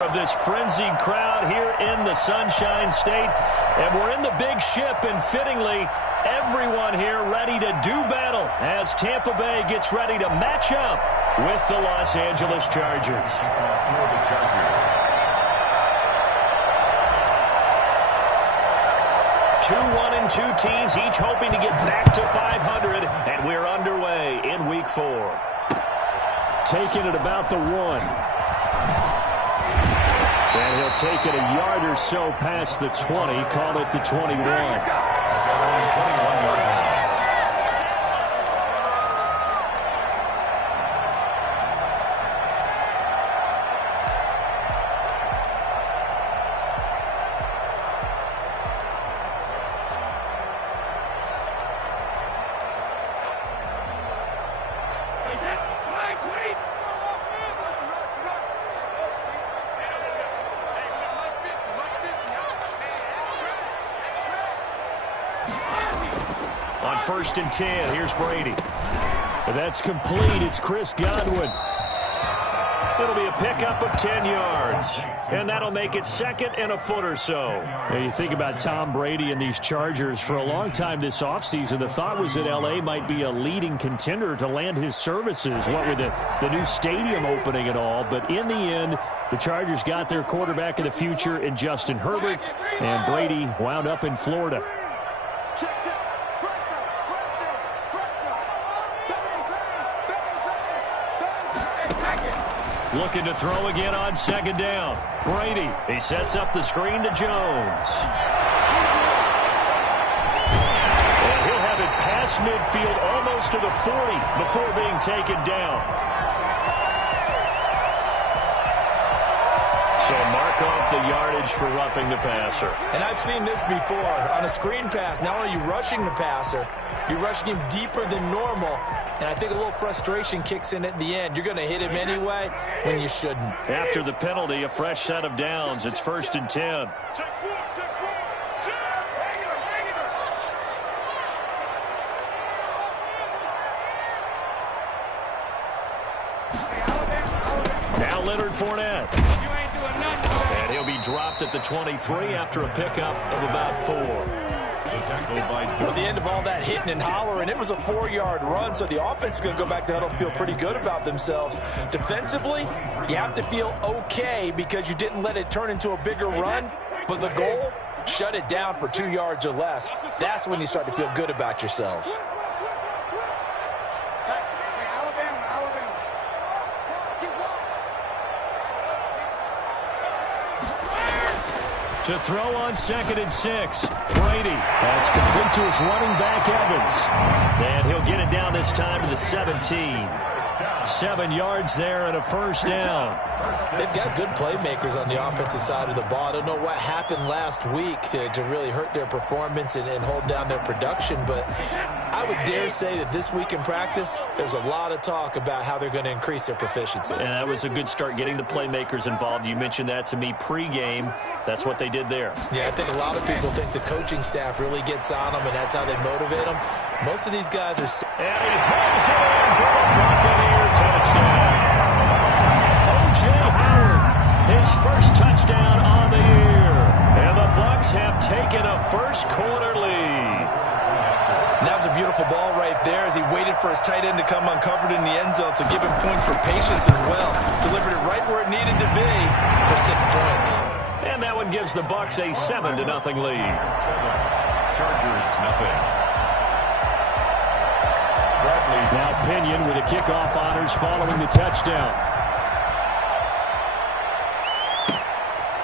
Of this frenzied crowd here in the Sunshine State. And we're in the big ship, and fittingly, everyone here ready to do battle as Tampa Bay gets ready to match up with the Los Angeles Chargers. 2-1-2 teams, each hoping to get back to 500, and we're underway in Week 4. Taking it about the 1. And he'll take it a yard or so past the 20, call it the 21. On 1st and 10, here's Brady. And that's complete. It's Chris Godwin. It'll be a pickup of 10 yards. And that'll make it 2nd and a foot or so. Now you think about Tom Brady and these Chargers. For a long time this offseason, the thought was that L.A. might be a leading contender to land his services, what with the new stadium opening and all. But in the end, the Chargers got their quarterback of the future in Justin Herbert, and Brady wound up in Florida. Looking to throw again on 2nd down. Brady, he sets up the screen to Jones. And he'll have it past midfield almost to the 40 before being taken down. So mark off the yardage for roughing the passer. And I've seen this before. On a screen pass, not only are you rushing the passer, you're rushing him deeper than normal. And I think a little frustration kicks in at the end. You're going to hit him anyway when you shouldn't. After the penalty, a fresh set of downs. It's 1st and 10. Now Leonard Fournette. And he'll be dropped at the 23 after a pickup of about 4. Well, at the end of all that hitting and hollering, it was a 4-yard run, so the offense is going to go back to huddle and feel pretty good about themselves. Defensively, you have to feel okay because you didn't let it turn into a bigger run, but the goal, shut it down for 2 yards or less. That's when you start to feel good about yourselves. To throw on 2nd and 6. Brady. That's complete to his running back, Evans. And he'll get it down this time to the 17. 7 yards there and a 1st down. They've got good playmakers on the offensive side of the ball. I don't know what happened last week to really hurt their performance and hold down their production, but I would dare say that this week in practice, there's a lot of talk about how they're going to increase their proficiency. And that was a good start, getting the playmakers involved. You mentioned that to me pregame. That's what they did there. Yeah, I think a lot of people think the coaching staff really gets on them, and that's how they motivate them. Most of these guys are... And he hits it in for a Buccaneer touchdown. O.J. Howard, his first touchdown on the year. And the Bucs have taken a first-quarter lead. That was a beautiful ball right there as he waited for his tight end to come uncovered in the end zone, so give him points for patience as well. Delivered it right where it needed to be for 6 points. And that one gives the Bucs a 7-0 lead. Chargers, nothing. Now Pinion with the kickoff honors following the touchdown.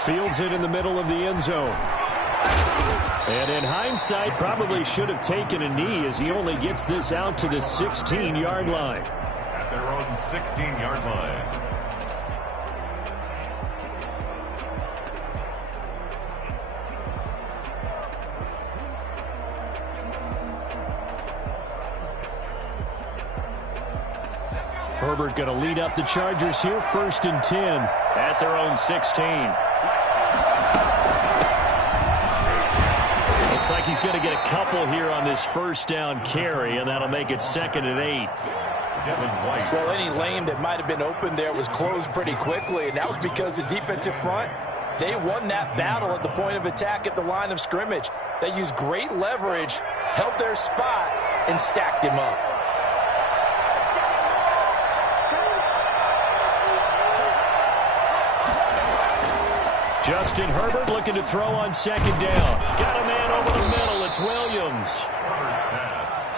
Fields it in the middle of the end zone. And in hindsight, probably should have taken a knee as he only gets this out to the 16-yard line. At their own 16-yard line. Herbert going to lead up the Chargers here, 1st and 10 at their own 16. Looks like he's going to get a couple here on this 1st down carry, and that'll make it 2nd and 8. Devin White. Well, any lane that might have been open there was closed pretty quickly, and that was because the defensive front, they won that battle at the point of attack at the line of scrimmage. They used great leverage, held their spot, and stacked him up. Justin Herbert looking to throw on second down. Got a man over the middle. It's Williams.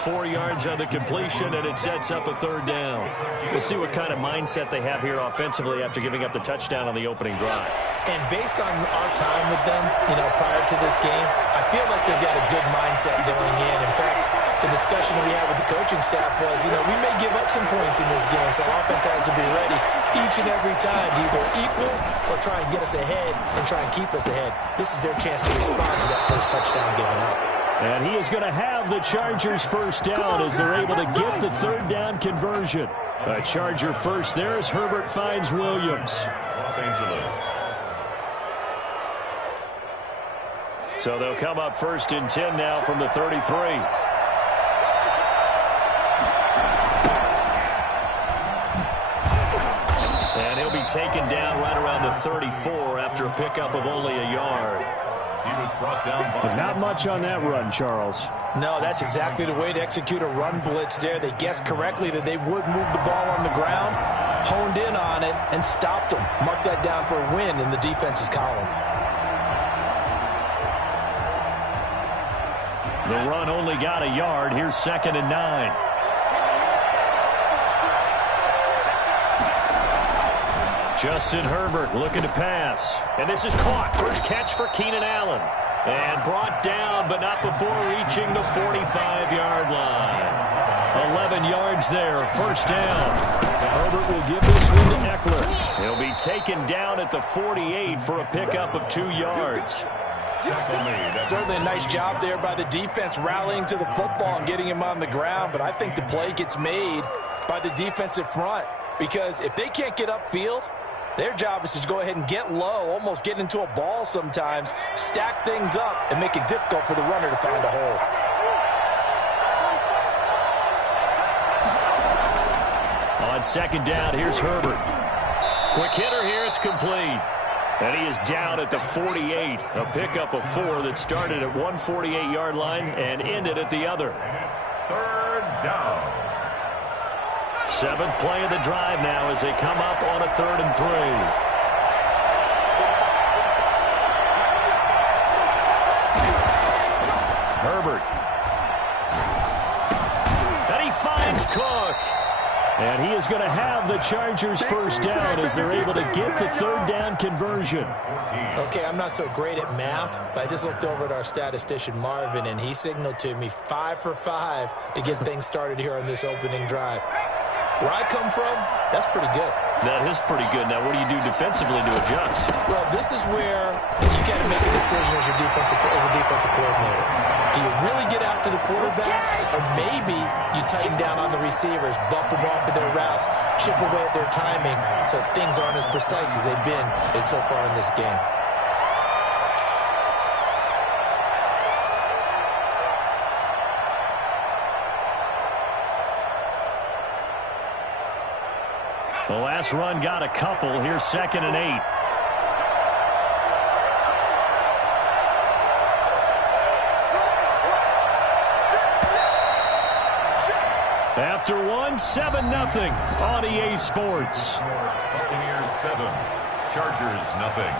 4 yards on the completion, and it sets up a third down. We'll see what kind of mindset they have here offensively after giving up the touchdown on the opening drive. And based on our time with them, prior to this game, I feel like they've got a good mindset going in. In fact, the discussion that we had with the coaching staff was, we may give up some points in this game, so offense has to be ready each and every time to either equal or try and get us ahead and try and keep us ahead. This is their chance to respond to that first touchdown given up. And he is going to have the Chargers first down as they're able to get the third down conversion. A Charger first there as Herbert finds Williams. Los Angeles. So they'll come up first and 10 now from the 33. And he'll be taken down right around the 34 after a pickup of only a yard. He was brought down by... Not much on that run, Charles. No, that's exactly the way to execute a run blitz there. They guessed correctly that they would move the ball on the ground, honed in on it, and stopped them. Mark that down for a win in the defense's column. The run only got a yard. Here's 2nd and 9. Justin Herbert looking to pass. And this is caught. First catch for Keenan Allen. And brought down, but not before reaching the 45-yard line. 11 yards there, first down. Herbert will give this one to Eckler. He'll be taken down at the 48 for a pickup of 2 yards. Certainly a nice job there by the defense rallying to the football and getting him on the ground, but I think the play gets made by the defensive front because if they can't get upfield, their job is to go ahead and get low, almost get into a ball sometimes, stack things up, and make it difficult for the runner to find a hole. On second down, here's Herbert. Quick hitter here, it's complete. And he is down at the 48. A pickup of 4 that started at 148-yard line and ended at the other. It's third down. 7th play of the drive now as they come up on a 3rd and 3. Herbert. And he finds Cook. And he is going to have the Chargers first down as they're able to get the third down conversion. Okay, I'm not so great at math, but I just looked over at our statistician, Marvin, and he signaled to me 5 for 5 to get things started here on this opening drive. Where I come from, that's pretty good. That is pretty good. Now, what do you do defensively to adjust? Well, this is where you got to make a decision as a defensive coordinator. Do you really get after the quarterback, or maybe you tighten down on the receivers, bump them off of their routes, chip away at their timing, so things aren't as precise as they've been so far in this game? The last run got a couple. Here's 2nd and 8. After 7-0 on EA Sports. Buccaneers 7, Chargers nothing.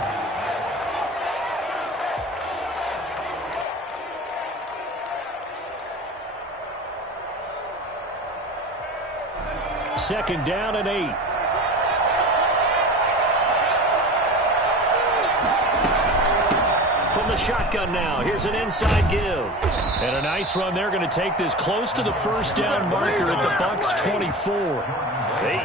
Second down and 8. From the shotgun now. Here's an inside give. And a nice run. They're going to take this close to the first down marker at the Bucs 24.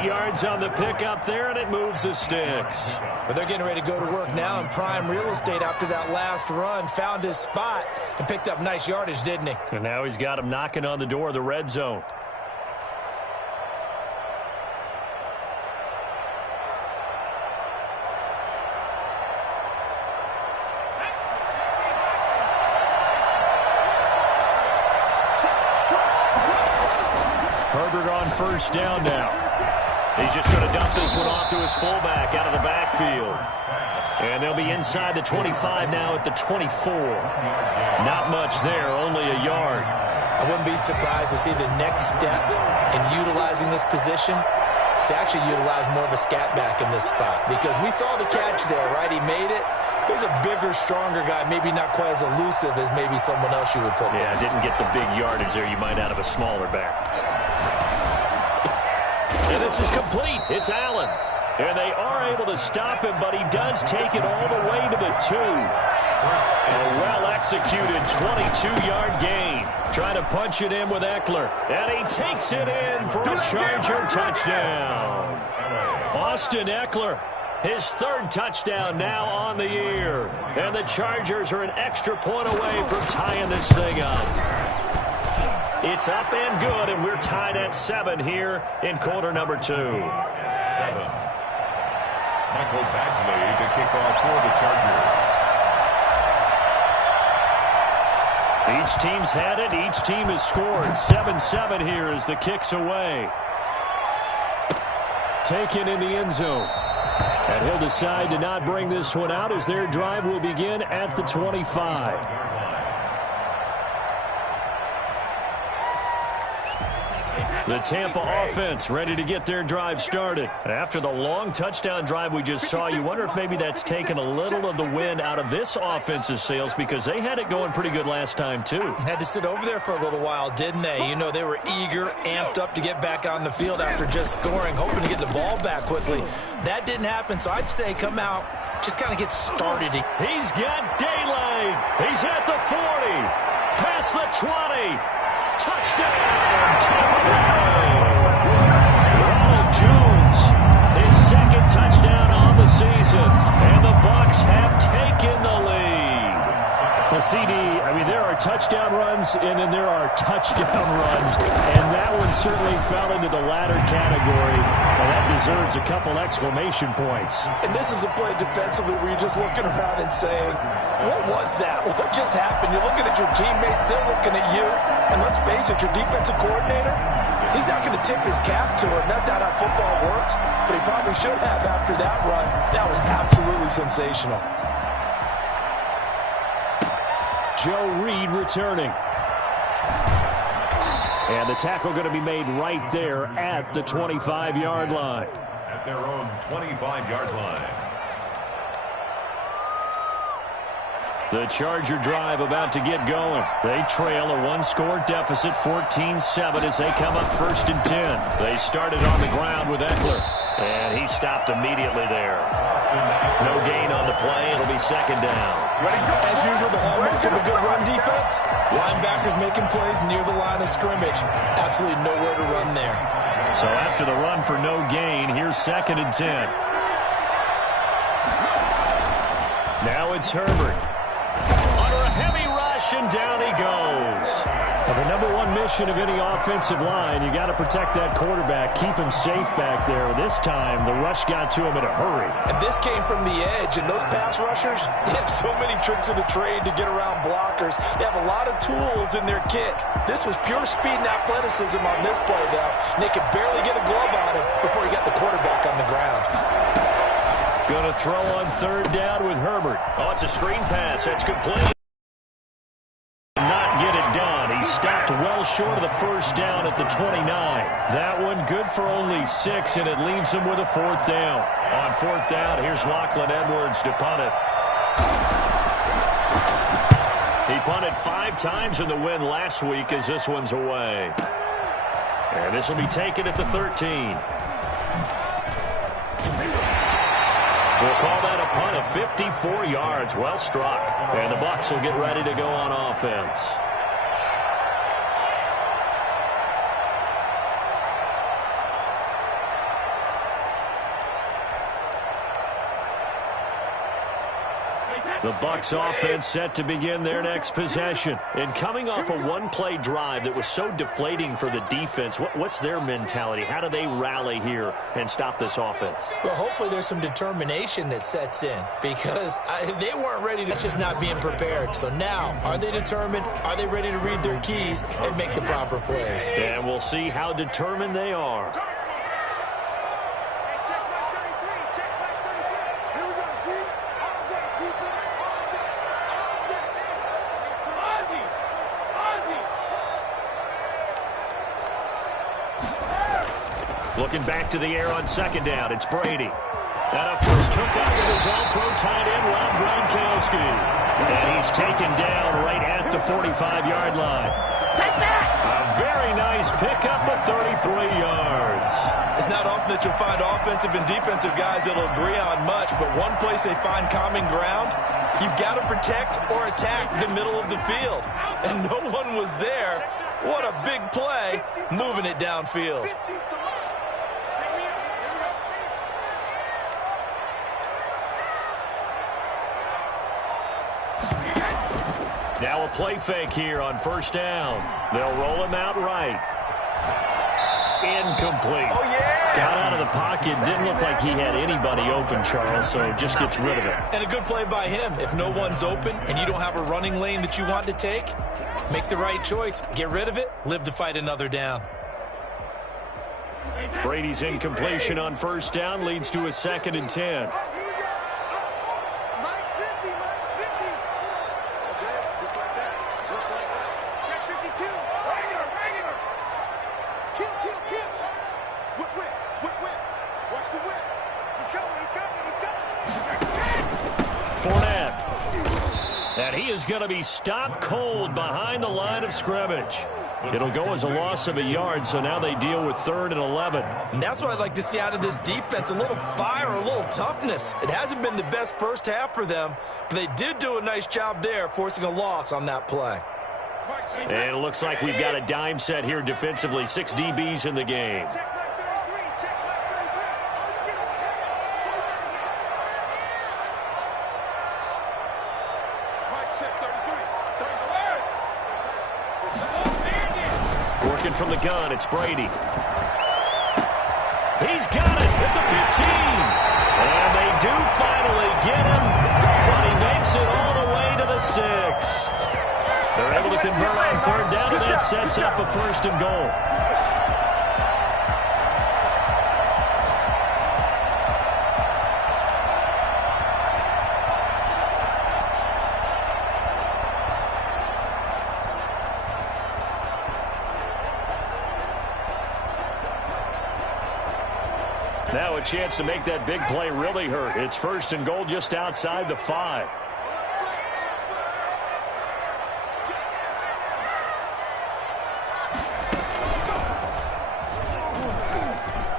8 yards on the pickup there, and it moves the sticks. But they're getting ready to go to work now in prime real estate after that last run. Found his spot and picked up nice yardage, didn't he? And now he's got him knocking on the door of the red zone. Herbert on on first down now. He's just going to dump this one off to his fullback out of the backfield. And they'll be inside the 25 now at the 24. Not much there, only a yard. I wouldn't be surprised to see the next step in utilizing this position is to actually utilize more of a scat back in this spot. Because we saw the catch there, right? He made it. He's a bigger, stronger guy, maybe not quite as elusive as maybe someone else you would put there. Yeah, didn't get the big yardage there you might out of a smaller back. And this is complete. It's Allen. And they are able to stop him, but he does take it all the way to the 2. A well-executed 22-yard gain. Trying to punch it in with Eckler. And he takes it in for a Charger touchdown. Austin Eckler, his 3rd touchdown now on the year. And the Chargers are an extra point away from tying this thing up. It's up and good, and we're tied at 7 here in quarter number 2. 7. Michael Badgley to kick off for the Chargers. Each team's had it. Each team has scored. 7-7 here as the kick's away. Taken in the end zone. And he'll decide to not bring this one out as their drive will begin at the 25. The Tampa offense ready to get their drive started. After the long touchdown drive we just saw, you wonder if maybe that's taken a little of the wind out of this offense's sails because they had it going pretty good last time, too. Had to sit over there for a little while, didn't they? You know, they were eager, amped up to get back on the field after just scoring, hoping to get the ball back quickly. That didn't happen, so I'd say come out, just kind of get started. He's got daylight. He's at the 40, past the 20. Touchdown, Tampa Bay. Ronald Jones, his 2nd touchdown on the season, and the Bucs have taken the lead. Well, CD, I mean, there are touchdown runs, and then there are touchdown runs, and that one certainly fell into the latter category, and that deserves a couple exclamation points. And this is a play defensively where you're just looking around and saying, what was that? What just happened? You're looking at your teammates, they're looking at you, and let's face it, your defensive coordinator, he's not going to tip his cap to it. That's not how football works, but he probably should have after that run. That was absolutely sensational. Joe Reed returning. And the tackle going to be made right there at the 25-yard line. At their own 25-yard line. The Charger drive about to get going. They trail a 1-score deficit, 14-7 as they come up 1st and 10. They started on the ground with Eckler, and he stopped immediately there. No gain on the play. It'll be 2nd down. As usual, the hallmark of a good run defense, linebackers making plays near the line of scrimmage. Absolutely nowhere to run there. So after the run for no gain, here's 2nd and 10. Now it's Herbert. Under a heavy rush, and down he goes. Well, the number one mission of any offensive line, you got to protect that quarterback, keep him safe back there. This time, the rush got to him in a hurry. And this came from the edge, and those pass rushers, they have so many tricks of the trade to get around blockers. They have a lot of tools in their kit. This was pure speed and athleticism on this play, though. And they could barely get a glove on him before he got the quarterback on the ground. Going to throw on 3rd down with Herbert. Oh, it's a screen pass. That's complete. Not get it done. He stopped well short of the 1st down at the 29. That one good for only 6, and it leaves him with a 4th down. On 4th down, here's Lachlan Edwards to punt it. He punted 5 times in the win last week as this one's away. And this will be taken at the 13. We'll call that a punt of 54 yards. Well struck. And the Bucs will get ready to go on offense. The Bucs offense set to begin their next possession. And coming off a one-play drive that was so deflating for the defense, what's their mentality? How do they rally here and stop this offense? Well, hopefully there's some determination that sets in because they weren't ready. That's just not being prepared. So now, are they determined? Are they ready to read their keys and make the proper plays? And we'll see how determined they are. Looking back to the air on second down, it's Brady. And a first hookup with his all-pro tight end, Rob Gronkowski. And he's taken down right at the 45-yard line. Take that! A very nice pickup of 33 yards. It's not often that you'll find offensive and defensive guys that'll agree on much, but one place they find common ground, you've got to protect or attack the middle of the field. And no one was there. What a big play, moving it downfield. Now a play fake here on first down. They'll roll him out right. Incomplete. Oh, yeah! Got out of the pocket. Didn't look like he had anybody open, Charles, so just gets rid of it. And a good play by him. If no one's open and you don't have a running lane that you want to take, make the right choice. Get rid of it. Live to fight another down. Brady's incompletion on first down leads to a 2nd and 10. Is going to be stopped cold behind the line of scrimmage. It'll go as a loss of a yard, so now they deal with 3rd and 11. And that's what I'd like to see out of this defense, a little fire, a little toughness. It hasn't been the best first half for them, but they did do a nice job there, forcing a loss on that play. And it looks like we've got a dime set here defensively. 6 DBs in the game. Working from the gun, it's Brady. He's got it at the 15. And they do finally get him, but he makes it all the way to the 6. They're able to convert on 3rd down, and that sets up a 1st and goal. Now a chance to make that big play really hurt. It's 1st and goal just outside the 5.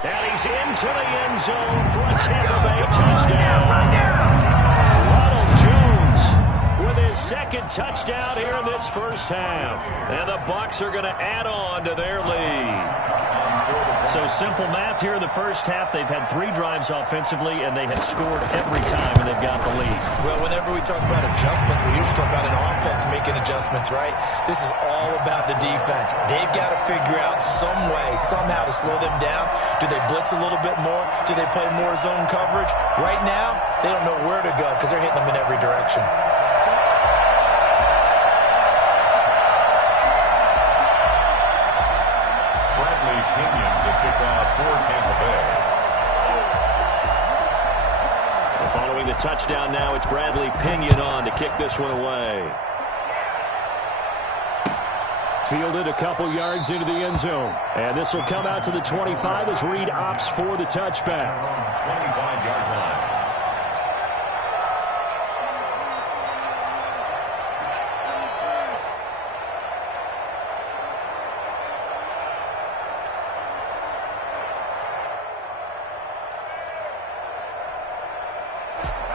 And he's into the end zone for a Tampa Bay touchdown. Ronald Jones with his 2nd touchdown here in this first half. And the Bucs are going to add on to their lead. So simple math here in the first half. They've had 3 drives offensively, and they have scored every time, and they've got the lead. Well, whenever we talk about adjustments, we usually talk about an offense making adjustments, right? This is all about the defense. They've got to figure out some way, somehow to slow them down. Do they blitz a little bit more? Do they play more zone coverage? Right now, they don't know where to go because they're hitting them in every direction. Following the touchdown now, it's Bradley Pinion on to kick this one away. Fielded a couple yards into the end zone. And this will come out to the 25 as Reed opts for the touchback. 25-yard line.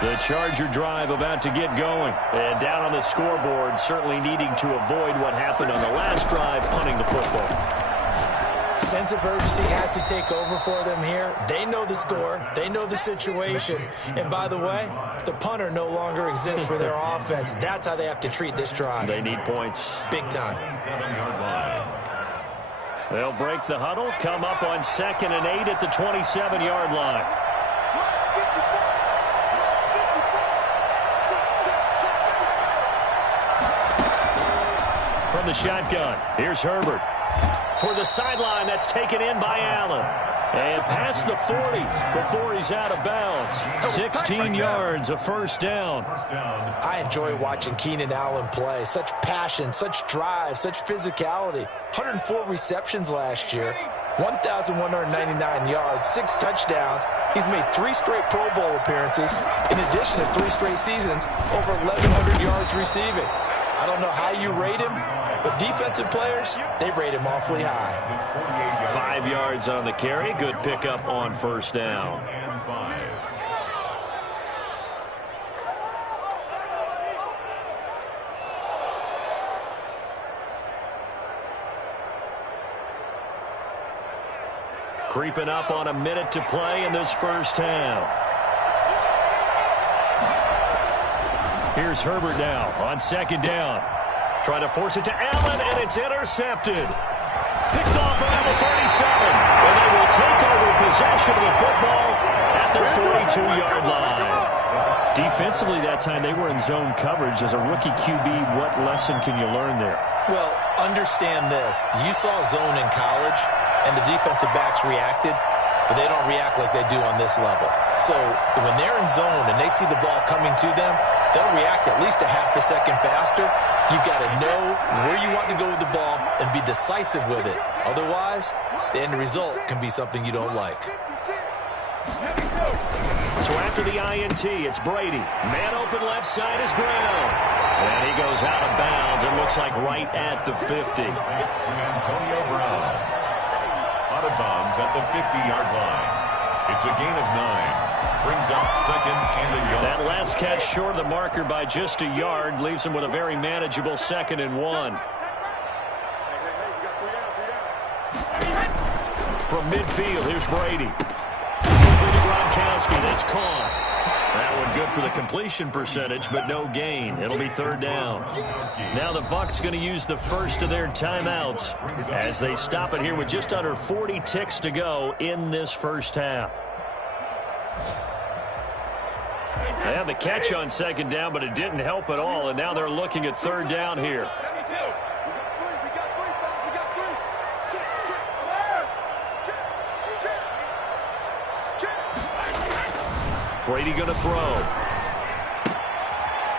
The Charger drive about to get going. And down on the scoreboard, certainly needing to avoid what happened on the last drive, punting the football. sense of urgency has to take over for them here. They know the score. They know the situation. And by the way, the punter no longer exists for their offense. That's how they have to treat this drive. They need points. Big time. They'll break the huddle, come up on 2nd and 8 at the 27-yard line. From the shotgun, here's Herbert. For the sideline, that's taken in by Allen. And past the 40 before he's out of bounds. 16 yards, a first down. I enjoy watching Keenan Allen play. Such passion, such drive, such physicality. 104 receptions last year, 1,199 yards, 6 touchdowns. He's made 3 straight Pro Bowl appearances, in addition to 3 straight seasons, over 1,100 yards receiving. I don't know how you rate him, but defensive players, they rate him awfully high. 5 yards on the carry. Good pickup on first down. Creeping up on a minute to play in this first half. Here's Herbert now on 2nd down. Trying to force it to Allen, and it's intercepted. Picked off around the 37. And they will take over possession of the football at their 42-yard line. Defensively that time, they were in zone coverage. As a rookie QB, what lesson can you learn there? Well, understand this. You saw zone in college, and the defensive backs reacted, but they don't react like they do on this level. So when they're in zone and they see the ball coming to them, they'll react at least a half a second faster. You've got to know where you want to go with the ball and be decisive with it. Otherwise, the end result can be something you don't like. So after the INT, it's Brady. Man open left side is Brown. And he goes out of bounds. It looks like right at the 50. Antonio Brown. Out of bounds at the 50-yard line. It's a gain of 9. Brings up 2nd and a yard. That last catch short of the marker by just a yard leaves him with a very manageable 2nd and 1. From midfield, here's Brady. Gronkowski, that's caught. That one good for the completion percentage, but no gain. It'll be 3rd down. Now the Bucs going to use the first of their timeouts as they stop it here with just under 40 ticks to go in this first half. They had the catch on 2nd down, but it didn't help at all, and now they're looking at 3rd down here. Brady going to throw.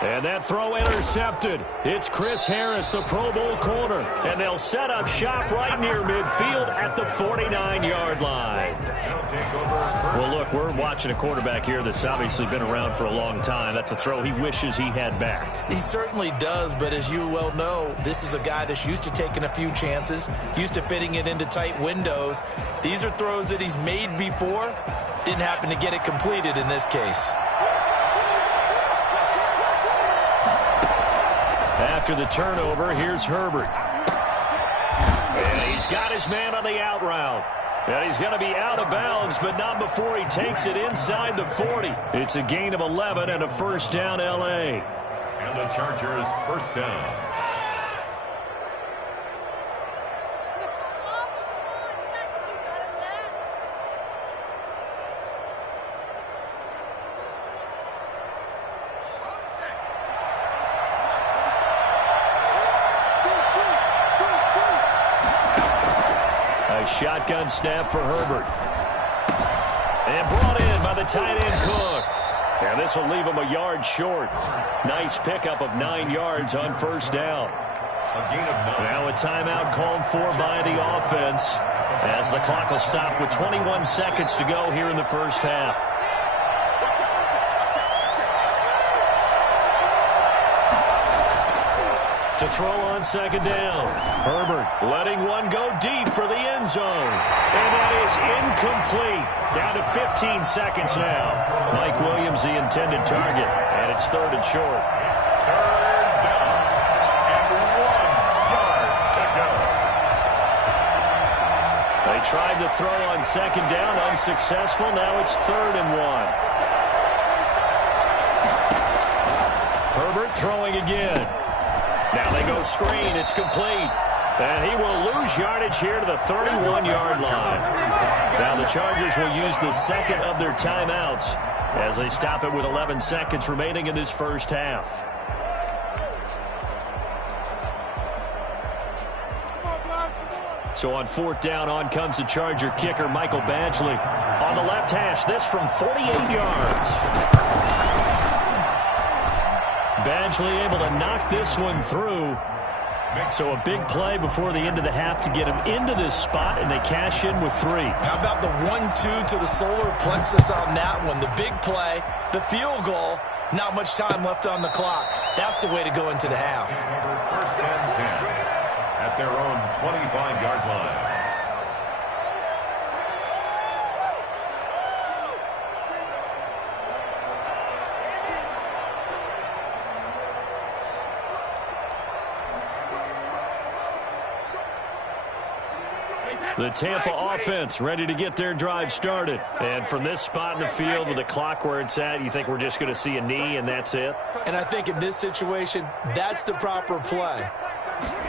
And that throw intercepted. It's Chris Harris, the Pro Bowl corner. And they'll set up shop right near midfield at the 49-yard line. Well, look, we're watching a quarterback here that's obviously been around for a long time. That's a throw he wishes he had back. He certainly does, but as you well know, this is a guy that's used to taking a few chances, used to fitting it into tight windows. These are throws that he's made before. Didn't happen to get it completed in this case. After the turnover, here's Herbert. And he's got his man on the out route. And he's going to be out of bounds, but not before he takes it inside the 40. It's a gain of 11 and a first down, L.A. And the Chargers first down. Shotgun snap for Herbert. And brought in by the tight end Cook. And this will leave him a yard short. Nice pickup of 9 yards on first down. A gain of 9. Now a timeout called for by the offense as the clock will stop with 21 seconds to go here in the first half. To throw on 2nd down. Herbert letting one go deep for the end zone. And that is incomplete. Down to 15 seconds now. Mike Williams, the intended target. And it's 3rd and short. It's 3rd down. And 1 yard to go. They tried to throw on second down, unsuccessful. Now it's 3rd and 1. Herbert throwing again. Now they go screen. It's complete. And he will lose yardage here to the 31-yard line. Now the Chargers will use the second of their timeouts as they stop it with 11 seconds remaining in this first half. So on 4th down, on comes the Charger kicker, Michael Badgley. On the left hash, this from 48 yards. Badgley able to knock this one through. So a big play before the end of the half to get him into this spot, and they cash in with 3. How about the 1-2 to the solar plexus on that one? The big play, the field goal, not much time left on the clock. That's the way to go into the half. 1st and 10 at their own 25-yard line. The Tampa offense ready to get their drive started. And from this spot in the field with the clock where it's at, you think we're just going to see a knee and that's it? And I think in this situation, that's the proper play.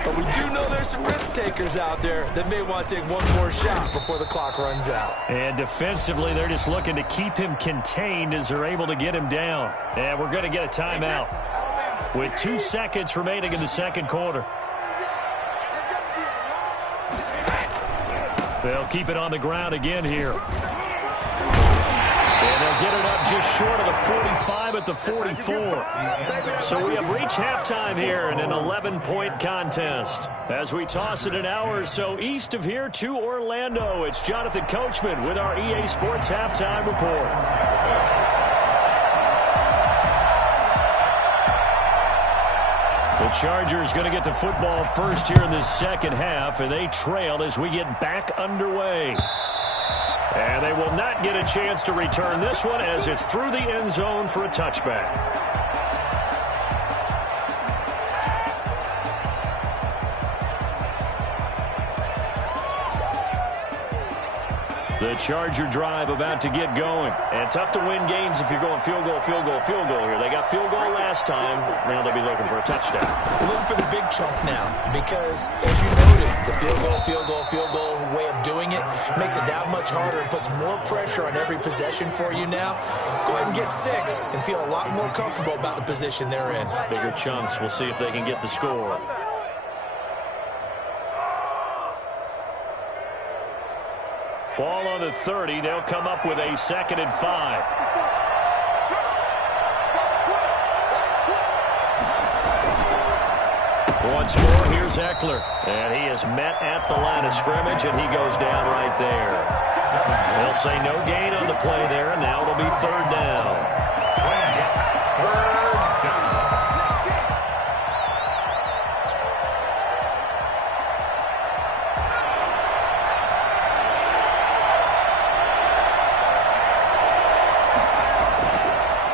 But we do know there's some risk takers out there that may want to take one more shot before the clock runs out. And defensively, they're just looking to keep him contained as they're able to get him down. And we're going to get a timeout with 2 seconds remaining in the second quarter. They'll keep it on the ground again here. And they'll get it up just short of the 45 at the 44. So we have reached halftime here in an 11-point contest. As we toss it an hour or so east of here to Orlando, it's Jonathan Coachman with our EA Sports Halftime Report. The Chargers going to get the football first here in this second half, and they trail as we get back underway. And they will not get a chance to return this one as it's through the end zone for a touchback. The Charger drive about to get going. And tough to win games if you're going field goal, field goal, field goal here. They got field goal last time. Now they'll be looking for a touchdown. We're looking for the big chunk now because, as you noted, the field goal, field goal, field goal way of doing it makes it that much harder and puts more pressure on every possession for you now. Go ahead and get 6 and feel a lot more comfortable about the position they're in. Bigger chunks. We'll see if they can get the score. Ball on the 30. They'll come up with a 2nd and 5. Once more, here's Eckler. And he is met at the line of scrimmage, and he goes down right there. They'll say no gain on the play there, and now it'll be 3rd down.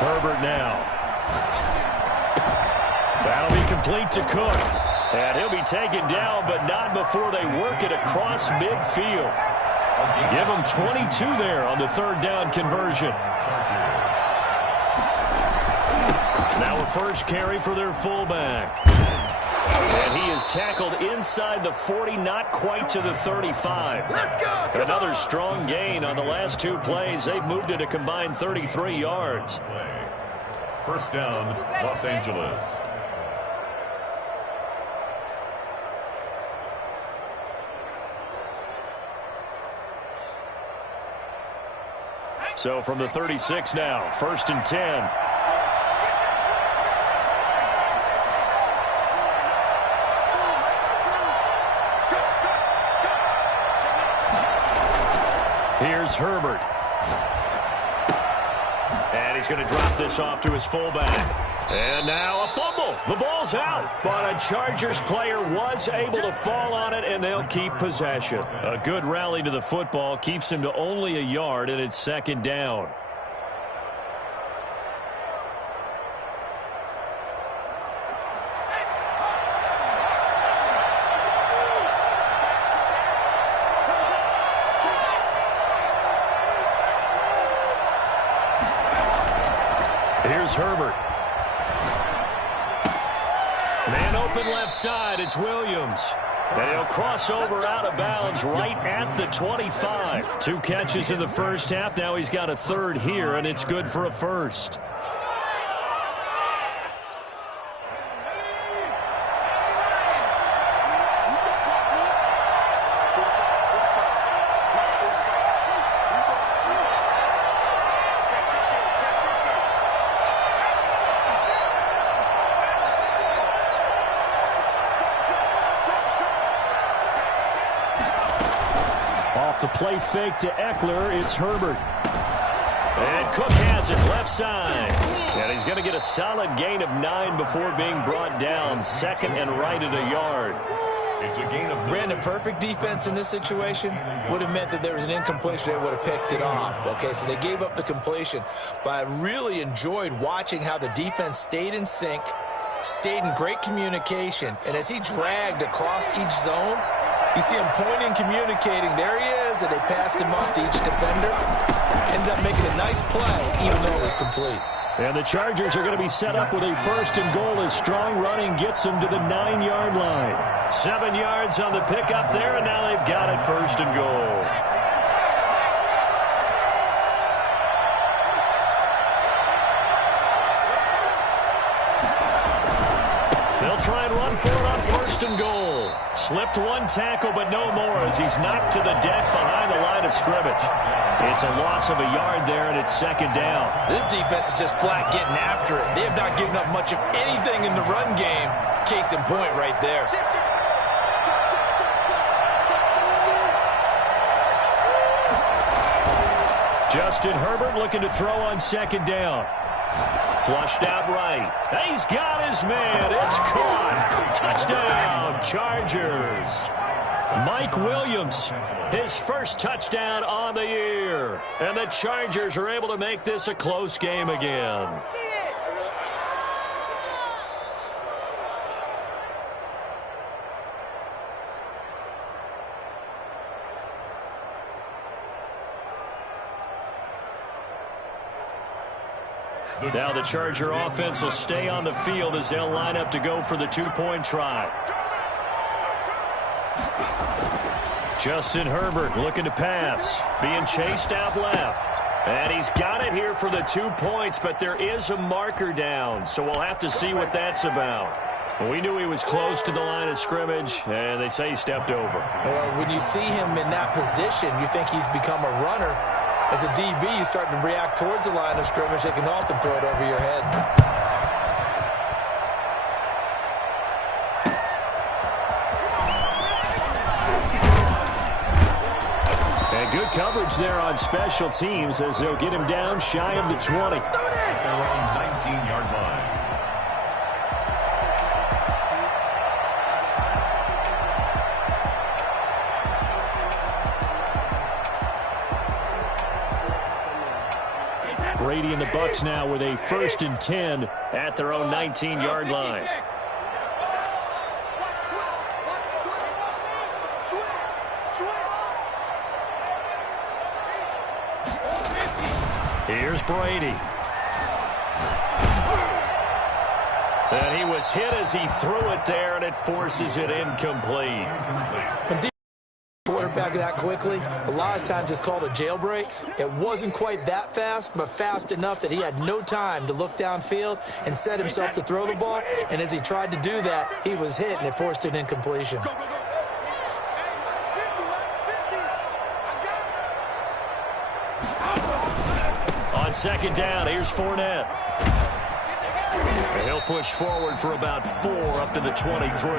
Herbert now. That'll be complete to Cook. And he'll be taken down, but not before they work it across midfield. Give him 22 there on the 3rd down conversion. Now a first carry for their fullback. And he is tackled inside the 40, not quite to the 35. Another strong gain on the last 2 plays. They've moved it a combined 33 yards. 1st down, Los Angeles. So from the 36 now, 1st and 10. Here's Herbert. And he's going to drop this off to his fullback. And now a fumble. The ball's out. But a Chargers player was able to fall on it, and they'll keep possession. A good rally to the football keeps him to only a yard, and it's 2nd down. goes Herbert. Man open left side. It's Williams. And he'll cross over out of bounds right at the 25. 2 catches in the first half. Now he's got a third here, and it's good for a first. The play fake to Eckler. It's Herbert. And Cook has it left side. And he's going to get a solid gain of 9 before being brought down. Second and right at a yard. It's a gain of 9. Brandon, perfect defense in this situation would have meant that there was an incompletion. They would have picked it off. Okay, so they gave up the completion. But I really enjoyed watching how the defense stayed in sync, stayed in great communication. And as he dragged across each zone, you see him pointing, communicating. There he is, and they passed him off to each defender. Ended up making a nice play, even though it was complete. And the Chargers are going to be set up with a first and goal as strong running gets them to the 9-yard line. 7 yards on the pickup there, and now they've got it first and goal. They'll try and run for it on first and goal. Slipped one tackle, but no more as he's knocked to the deck behind the line of scrimmage. It's a loss of a yard there, and it's second down. This defense is just flat getting after it. They have not given up much of anything in the run game. Case in point right there. Justin Herbert looking to throw on second down. Flushed out right. He's got his man. It's caught. Touchdown, Chargers. Mike Williams, his first touchdown on the year. And the Chargers are able to make this a close game again. Now the Charger offense will stay on the field as they'll line up to go for the 2-point try. Justin Herbert looking to pass, being chased out left. And he's got it here for the 2 points, but there is a marker down, so we'll have to see what that's about. We knew he was close to the line of scrimmage, and they say he stepped over. Well, when you see him in that position, you think he's become a runner. As a DB, you start to react towards the line of scrimmage. They can often throw it over your head. And good coverage there on special teams as they'll get him down shy of the 20. Their own 19-yard line. Brady and the Bucs now with a 1st and 10 at their own 19-yard line. Here's Brady. And he was hit as he threw it there, and it forces it incomplete. Quarterback that quickly, a lot of times it's called a jailbreak. It wasn't quite that fast, but fast enough that he had no time to look downfield and set himself to throw the ball. And as he tried to do that, he was hit, and it forced an incompletion. On second down, here's Fournette. And he'll push forward for about 4 up to the 23.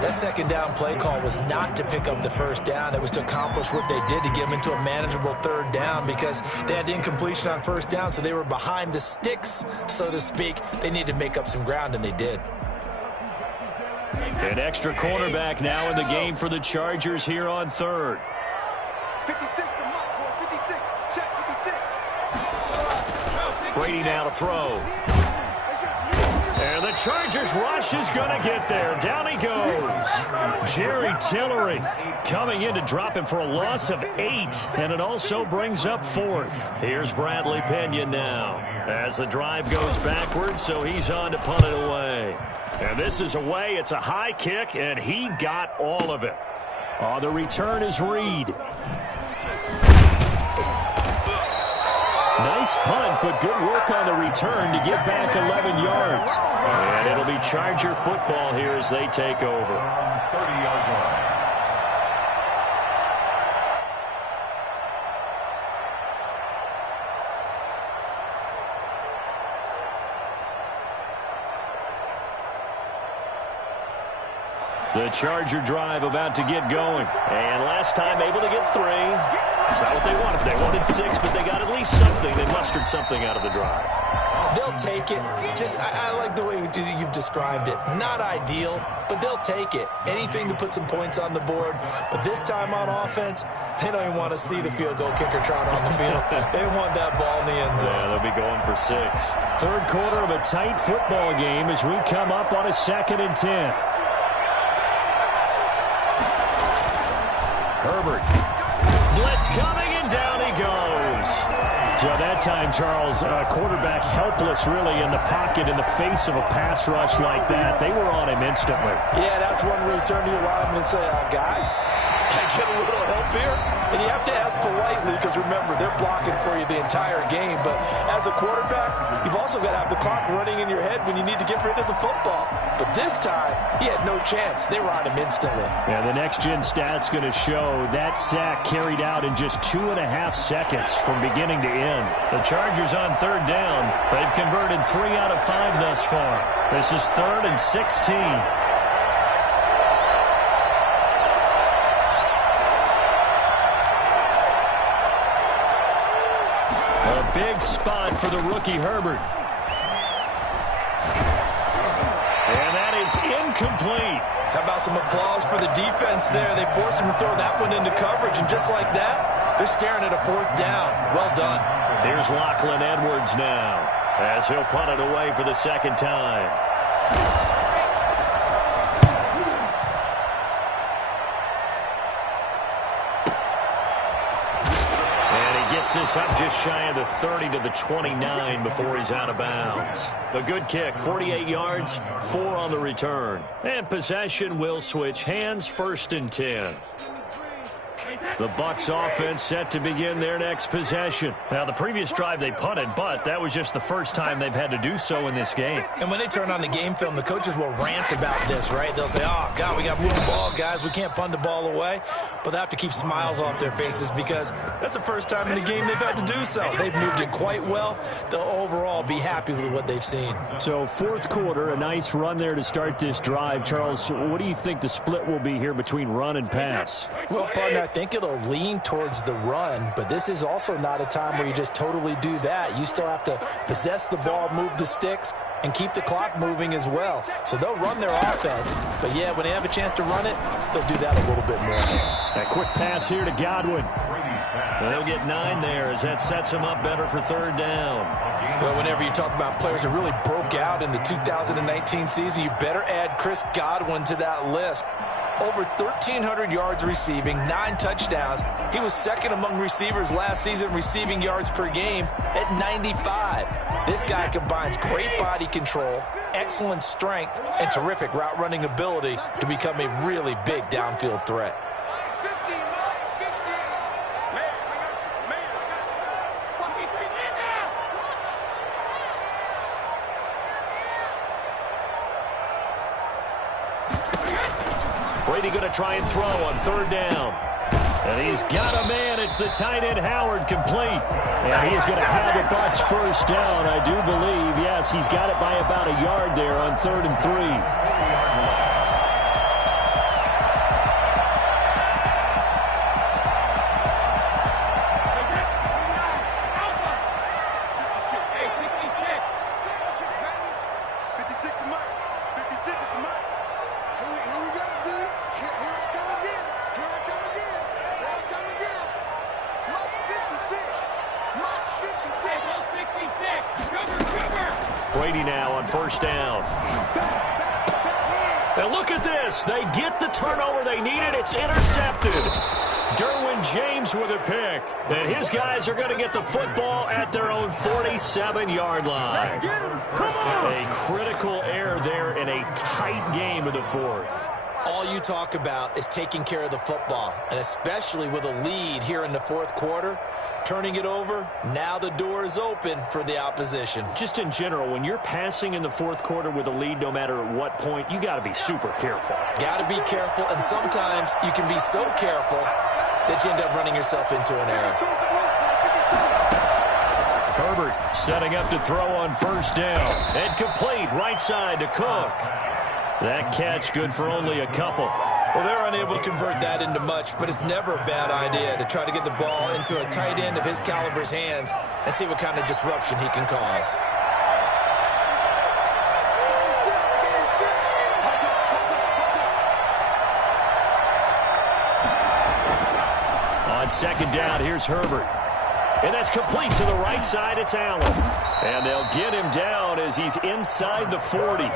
That second down play call was not to pick up the first down. It was to accomplish what they did to get them into a manageable third down because they had incompletion on first down, so they were behind the sticks, so to speak. They needed to make up some ground, and they did. An extra cornerback now in the game for the Chargers here on third. 56, check 56. Brady now to throw. And the Chargers rush is going to get there. Down he goes. Jerry Tillery coming in to drop him for a loss of 8. And it also brings up 4th. Here's Bradley Pinion now. As the drive goes backwards, so he's on to punt it away. And this is away. It's a high kick, and he got all of it. The return is Reed. Nice punt, but good work on the return to get back 11 yards. And it'll be Charger football here as they take over. 30-yard line. The Charger drive about to get going. And last time able to get 3. That's not what they wanted. They wanted 6, but they got at least something. They mustered something out of the drive. They'll take it. I like the way you've described it. Not ideal, but they'll take it. Anything to put some points on the board. But this time on offense, they don't even want to see the field goal kicker trot on the field. They want that ball in the end zone. Yeah, they'll be going for 6. Third quarter of a tight football game as we come up on a 2nd and 10. Herbert. Blitz coming, and down he goes. So that time, Charles, quarterback helpless really in the pocket in the face of a pass rush like that. They were on him instantly. Yeah, that's one where you turn to your lineman and say, guys, can I get a little help here? And you have to ask politely because, remember, they're blocking for you the entire game. But as a quarterback, you've also got to have the clock running in your head when you need to get rid of the football. But this time, he had no chance. They were on him instantly. Yeah, the next-gen stat's going to show that sack carried out in just 2.5 seconds from beginning to end. The Chargers on 3rd down. They've converted 3 out of 5 thus far. This is 3rd and 16. A big spot for the rookie Herbert. And that is incomplete. How about some applause for the defense there? They forced him to throw that one into coverage, and just like that, they're staring at a 4th down. Well done. Here's Lachlan Edwards now as he'll punt it away for the 2nd time. Gets this up just shy of the 30 to the 29 before he's out of bounds. A good kick, 48 yards, 4 on the return. And possession will switch hands, 1st and 10. The Bucs offense set to begin their next possession. Now, the previous drive they punted, but that was just the first time they've had to do so in this game. And when they turn on the game film, the coaches will rant about this, right? They'll say, oh, God, we got to move the ball, guys. We can't punt the ball away. But they have to keep smiles off their faces because that's the first time in the game they've had to do so. They've moved it quite well. They'll overall be happy with what they've seen. So, 4th quarter, a nice run there to start this drive. Charles, what do you think the split will be here between run and pass? Well, partner, I think it'll lean towards the run, but this is also not a time where you just totally do that. You still have to possess the ball, move the sticks, and keep the clock moving as well. So they'll run their offense, but yeah, when they have a chance to run it, they'll do that a little bit more. A quick pass here to Godwin. They'll get 9 there as that sets them up better for 3rd down. Well, whenever you talk about players that really broke out in the 2019 season, you better add Chris Godwin to that list. Over 1,300 yards receiving, 9 touchdowns. He was 2nd among receivers last season receiving yards per game at 95. This guy combines great body control, excellent strength, and terrific route running ability to become a really big downfield threat. Brady going to try and throw on 3rd down. And he's got a man. It's the tight end Howard complete. And he is going to have a Bucs 1st down, I do believe. Yes, he's got it by about a yard there on 3rd and 3. Brady now on 1st down. And look at this. They get the turnover they needed. It's intercepted. Derwin James with a pick. And his guys are going to get the football at their own 47-yard line. A critical error there in a tight game in the fourth. All you talk about is taking care of the football, and especially with a lead here in the fourth quarter, turning it over, now the door is open for the opposition. Just in general, when you're passing in the fourth quarter with a lead, no matter at what point, you got to be super careful. Got to be careful, and sometimes you can be so careful that you end up running yourself into an error. Herbert setting up to throw on first down. And complete right side to Cook. That catch good for only a couple. Well, they're unable to convert that into much, but it's never a bad idea to try to get the ball into a tight end of his caliber's hands and see what kind of disruption he can cause. On second down, here's Herbert. And that's complete to the right side. It's Allen. And they'll get him down as he's inside the 40.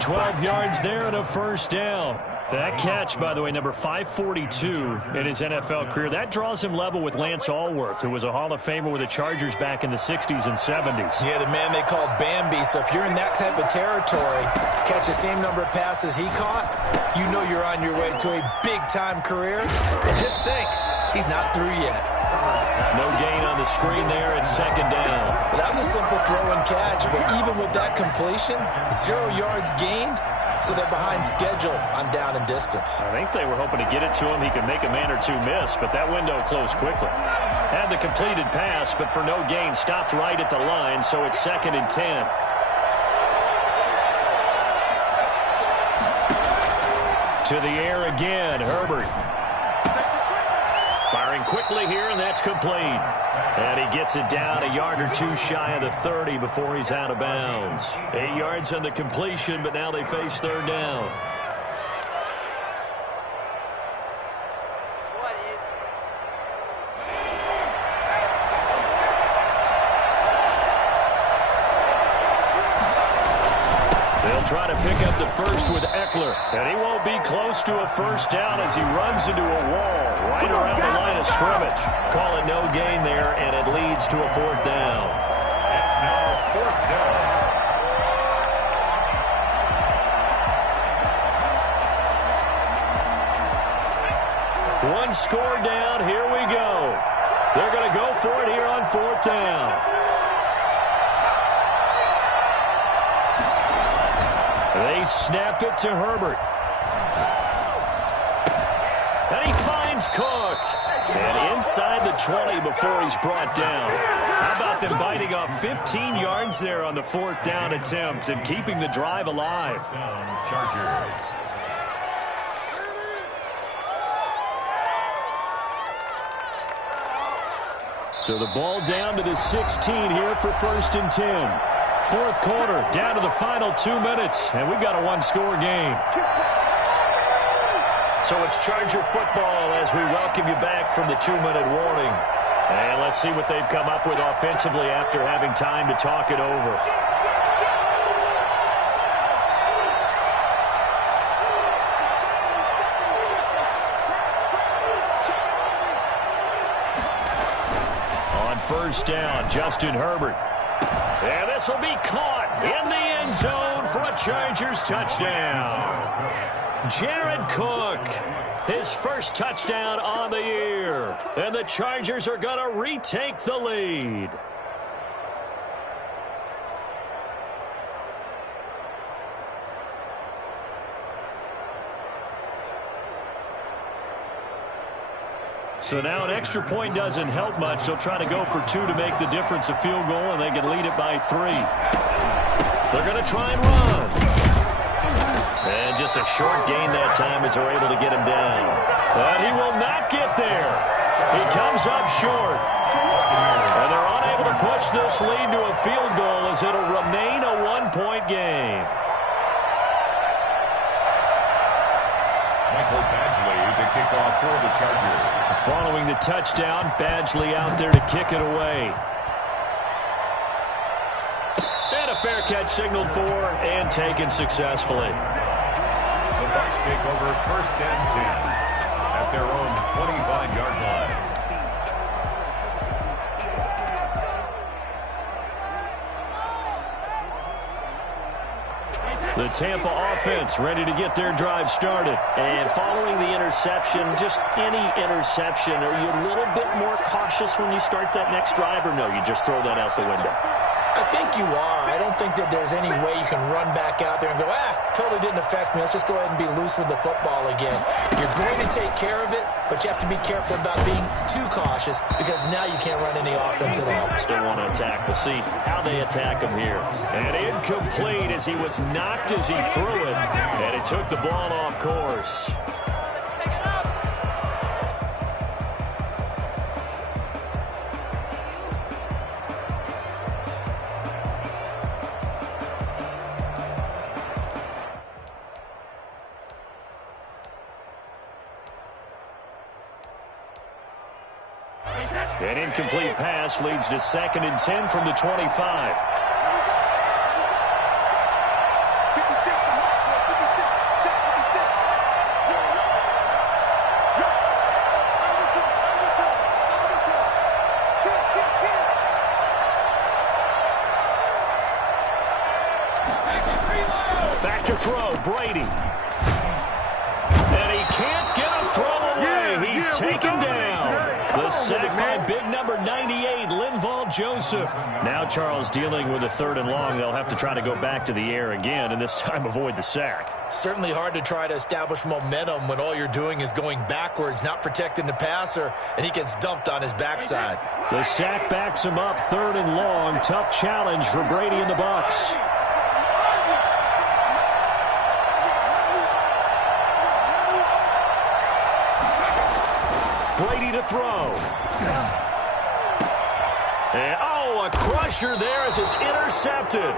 12 yards there and a first down. That catch, by the way, number 542 in his NFL career. That draws him level with Lance Allworth, who was a Hall of Famer with the Chargers back in the 60s and 70s. Yeah, the man they call Bambi. So if you're in that type of territory, catch the same number of passes he caught, you know you're on your way to a big-time career. And just think, he's not through yet. No gain on the screen there at second down. Well, that was a simple throw and catch, but even with that completion, 0 yards gained, so they're behind schedule on down and distance. I think they were hoping to get it to him. He could make a man or two miss, but that window closed quickly. Had the completed pass, but for no gain, stopped right at the line, so it's 2nd and 10. To the air again, Herbert. Firing quickly here, and that's complete. And he gets it down a yard or two shy of the 30 before he's out of bounds. 8 yards on the completion, but now they face third down. They'll try to pick up the first with Eckler, and he won't be close to a first down as he runs into a wall right around the line of scrimmage. Call it no gain there, and it leads to a fourth down. It's now fourth down. One score down. Here we go. They're going to go for it here on fourth down. They snap it to Herbert. And he finds Cook. And inside the 20 before he's brought down. How about them biting off 15 yards there on the fourth down attempt and keeping the drive alive? Chargers. So the ball down to the 16 here for 1st and 10. Fourth quarter, down to the final 2 minutes, and we've got a one-score game. So it's Charger football as we welcome you back from the 2-minute warning. And let's see what they've come up with offensively after having time to talk it over. On first down, Justin Herbert. And this will be caught in the end zone for a Chargers touchdown. Jared Cook, his first touchdown on the year. And the Chargers are going to retake the lead. So now an extra point doesn't help much. They'll try to go for 2 to make the difference a field goal, and they can lead it by 3. They're going to try and run. And just a short gain that time as they're able to get him down. But he will not get there. He comes up short. And they're unable to push this lead to a field goal as it'll remain a 1-point game. Michael Badgley to kick off for the Chargers. Following the touchdown, Badgley out there to kick it away. And a fair catch signaled for and taken successfully. The Bucs take over 1st and 10 at their own 25-yard line. The Tampa offense ready to get their drive started. And following the interception, just any interception, are you a little bit more cautious when you start that next drive, or no, you just throw that out the window? I think you are. I don't think that there's any way you can run back out there and go, totally didn't affect me. Let's just go ahead and be loose with the football again. You're going to take care of it, but you have to be careful about being too cautious because now you can't run any offense at all. Still want to attack. We'll see how they attack him here. And incomplete as he was knocked as he threw it, and it took the ball off course. An incomplete pass leads to 2nd and 10 from the 25. Back to throw, Brady. And he can't get a throw away. He's taken down. The sack by big number 98, Linval Joseph. Now Charles dealing with a 3rd and long. They'll have to try to go back to the air again, and this time avoid the sack. Certainly hard to try to establish momentum when all you're doing is going backwards, not protecting the passer, and he gets dumped on his backside. The sack backs him up, 3rd and long. Tough challenge for Brady and the Bucs. Brady to throw. And, a crusher there as it's intercepted.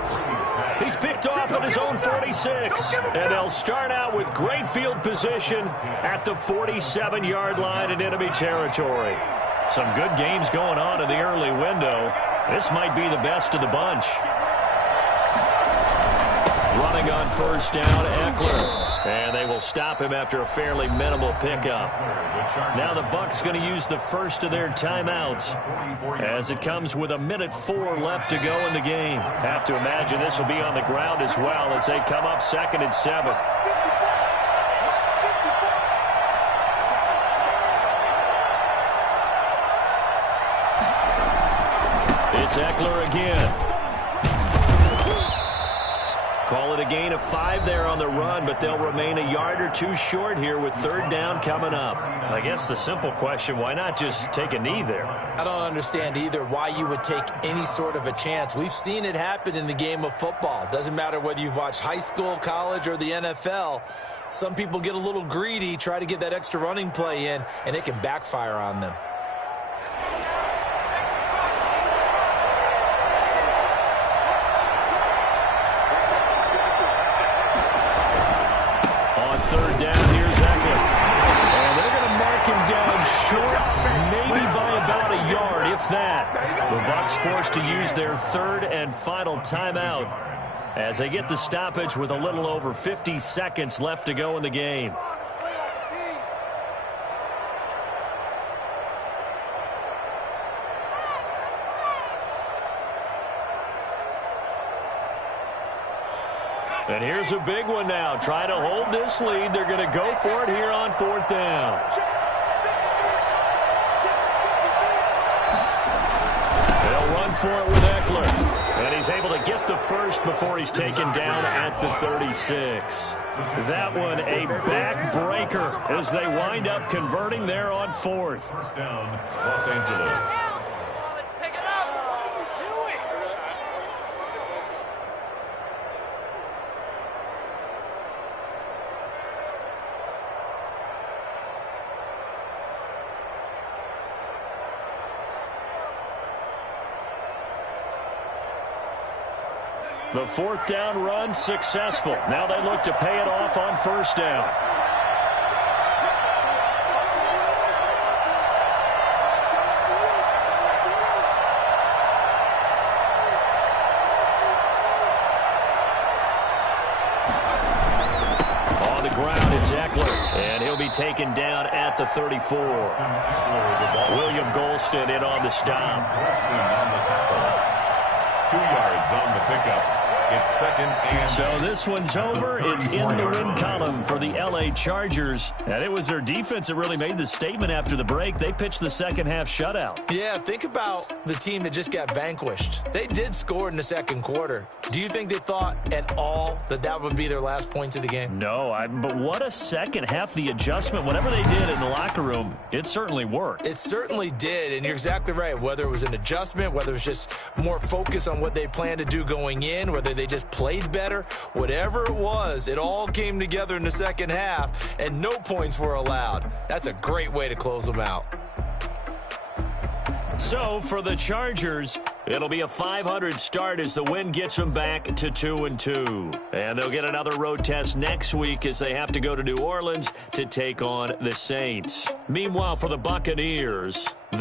He's picked off at his own 46. And they'll start out with great field position at the 47-yard line in enemy territory. Some good games going on in the early window. This might be the best of the bunch. Running on 1st down, Eckler. And they will stop him after a fairly minimal pickup. Now the Bucs going to use the first of their timeouts as it comes with 1:04 left to go in the game. Have to imagine this will be on the ground as well as they come up 2nd and 7. It's Eckler again. Call it a gain of 5 there on the run, but they'll remain a yard or two short here with 3rd down coming up. I guess the simple question, why not just take a knee there? I don't understand either why you would take any sort of a chance. We've seen it happen in the game of football. Doesn't matter whether you've watched high school, college, or the NFL. Some people get a little greedy, try to get that extra running play in, and it can backfire on them. On 3rd down, here's Eckler. And they're going to mark him down short, maybe by about a yard, if that. The Bucs forced to use their 3rd and final timeout as they get the stoppage with a little over 50 seconds left to go in the game. And here's a big one now. Trying to hold this lead. They're going to go for it here on 4th down. They'll run for it with Eckler. And he's able to get the first before he's taken down at the 36. That one a backbreaker as they wind up converting there on 4th. First down, Los Angeles. The 4th down run successful. Now they look to pay it off on 1st down. On the ground, it's Eckler. And he'll be taken down at the 34. William Golston in on the stop. 2 yards on the pickup. It's second and... So this one's over. It's in the win column for the L.A. Chargers. And it was their defense that really made the statement after the break. They pitched the second half shutout. Yeah, think about the team that just got vanquished. They did score in the second quarter. Do you think they thought at all that that would be their last points of the game? No, but what a second half. The adjustment, whatever they did in the locker room, it certainly worked. It certainly did, and you're exactly right. Whether it was an adjustment, whether it was just more focus on what they planned to do going in, whether they just played better, whatever it was, it all came together in the second half, and no points were allowed. That's a great way to close them out. So for the Chargers, it'll be a .500 start as the win gets them back to 2-2. And they'll get another road test next week as they have to go to New Orleans to take on the Saints. Meanwhile, for the Buccaneers,